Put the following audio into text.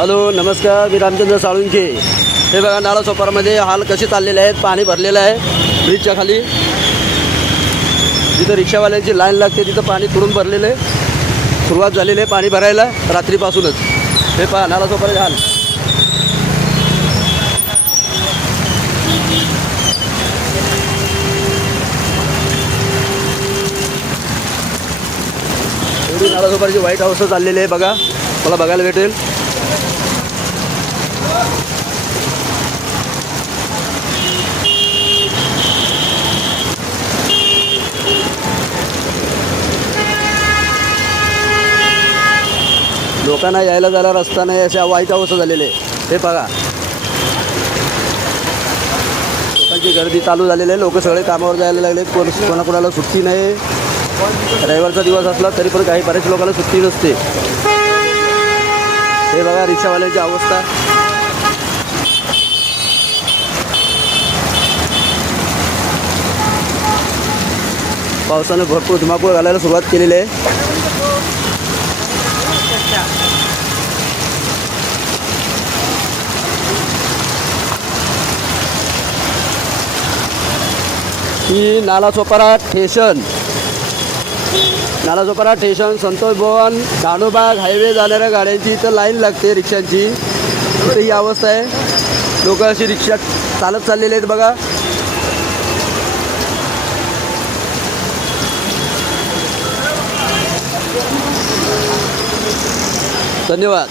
Hello नमस्कार, मी रामचंद्र साळुंखे. हे बघा नालासोपारामध्ये हाल कसे चाललेले आहेत. पाणी भरलेलं आहे ब्रिजच्या खाली. जिथं रिक्षावाल्यांची लाईन लागते तिथं पाणी तुडून भरलेलं आहे. सुरुवात झालेली आहे पाणी भरायला रात्रीपासूनच. हे पहा नालासोपाराचे हाल. एवढी नालासोपाराची वाईट अवस्था चाललेली आहे बघा. मला बघायला भेटेल. लोकांना यायला जायला रस्ता नाही, अशा वाईट अवस्था झालेली आहे. हे बघा लोकांची गर्दी चालू झालेली आहे. लोक सगळे कामावर जायला लागले. कोणाकोणाला सुट्टी नाही. रविवारचा दिवस असला तरी पण काही बऱ्याच लोकांना सुट्टी नसते. हे बघा रिक्षावाल्यांची अवस्था. पावसाने भरपूर धुमाकूळ घालायला सुरुवात केलेली आहे. ही नालासोपारा स्टेशन संतोष भवन धानोबाग हायवे जाणाऱ्या गाड्यांची इथं लाईन लागते रिक्षांची. इथं ही अवस्था आहे. लोक अशी रिक्षा चालत चाललेले आहेत बघा. धन्यवाद.